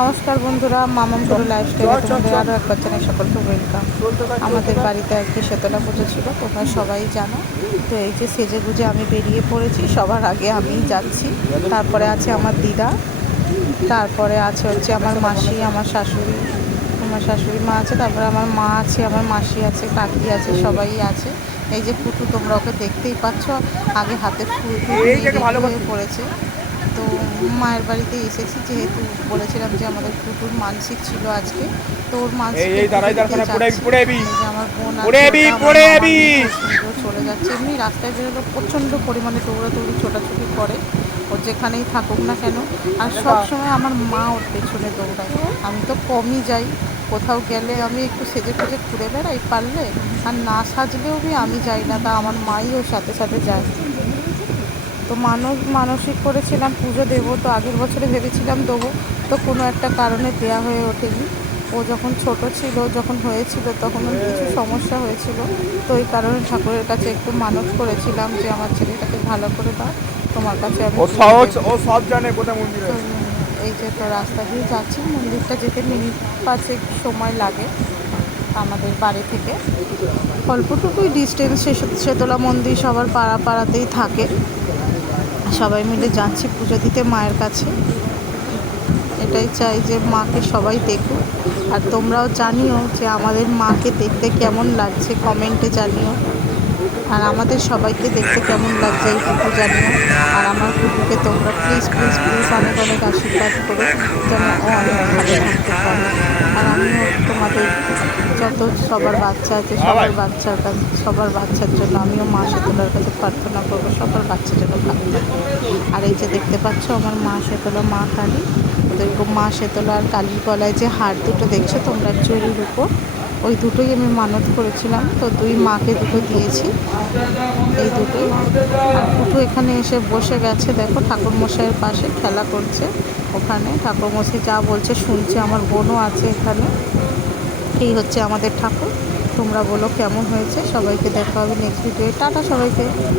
নমস্কার বন্ধুরা, মামাম পুরো লাইফস্টাইলে তোমাদের আরও একবার জানাই সকলকে ওয়েলকাম। আমাদের বাড়িতে আজকে শীতলা পুজো ছিল, তোমরা সবাই জানো। তো এই যে সেজে গুজে আমি বেরিয়ে পড়েছি, সবার আগে আমিই যাচ্ছি। তারপরে আছে আমার দিদা, তারপরে আছে হচ্ছে আমার মাসি, আমার শাশুড়ি মা আছে, তারপরে আমার মা আছে, আমার মাসি আছে, কাকি আছে, সবাই আছে। এই যে পুটু, তোমরা ওকে দেখতেই পাচ্ছ, আগে হাতে ফুল হয়ে পড়েছে। তো মায়ের বাড়িতে এসেছি, যেহেতু বলেছিলাম যে আমাদের পুটুর মানসিক ছিল আজকে, তো ওর মানসিক আমার বোন চলে যাচ্ছে। এমনি রাস্তায় বেরোলে প্রচণ্ড পরিমাণে দৌড়াদৌড়ি ছোটাছুটি করে, ও যেখানেই থাকুক না কেন। আর সব সময় আমার মা ওর পেছনে দৌড়ায়, আমি তো কমই যাই। কোথাও গেলে আমি একটু সেজে খুঁজে ঘুরে বেড়াই পারলে, আর না সাজলেও আমি যাই না, তা আমার মাই ওর সাথে সাথে যায়। তো মানসিক করেছিলাম পুজো দেবো, তো আগের বছরে ভেবেছিলাম দেবো, তো কোনো একটা কারণে দেয়া হয়ে ওঠেনি। ও যখন ছোট ছিল, যখন হয়েছিল, তখন ওর কিছু সমস্যা হয়েছিল, তো এই কারণে ঠাকুরের কাছে একটু মানত করেছিলাম যে আমার ছেলেটাকে ভালো করে দাও, তোমার কাছে আমি সব জানে কোথায় মন্দির আছে। এই যে তো রাস্তা দিয়ে যাচ্ছি, মন্দিরটা যেতে মিনিট 5 সময় লাগে আমাদের বাড়ি থেকে। অল্পটুকুই ডিস্টেন্স, শেতলা মন্দির সবার পাড়াতেই থাকে। সবাই মিলে যাচ্ছি পুজো দিতে মায়ের কাছে। এটাই চাই যে মাকে সবাই দেখুক, আর তোমরাও জানিও যে আমাদের মাকে দেখতে কেমন লাগছে, কমেন্টে জানিও। আর আমাদের সবাইকে দেখতে কেমন লাগছে এইটুকু জানিও। আর আমার কুকুরকে তোমরা প্লিজ প্লিজ প্লিজ অনেক অনেক আশীর্বাদ করো, যেন ও অনেক ভালো থাকতে পারে। আর আমিও তোমাদের যত সবার বাচ্চা আছে, সবার বাচ্চার জন্য আমিও মা শীতলার কাছে প্রার্থনা করবো, সবার বাচ্চার জন্য ভালো থাকে। আর এই যে দেখতে পাচ্ছ আমার মা শীতলা, মা কালী, ওদেরকে মা শীতলা আর কালীর গলায় যে হার দুটো দেখছো তোমরা চুরির উপর, ওই দুটোই আমি মানত করেছিলাম, তো দুই মাকে দুটো দিয়েছি, এই দুটোই। আর পুটু এখানে এসে বসে গেছে, দেখো ঠাকুরমশাইয়ের পাশে খেলা করছে, ওখানে ঠাকুরমশাই যা বলছে শুনছে। আমার বোনও আছে এখানে। এই হচ্ছে আমাদের ঠাকুর। তোমরা বলো কেমন হয়েছে, সবাইকে দেখা হবে নেক্সট ভিডিও। টাটা সবাইকে।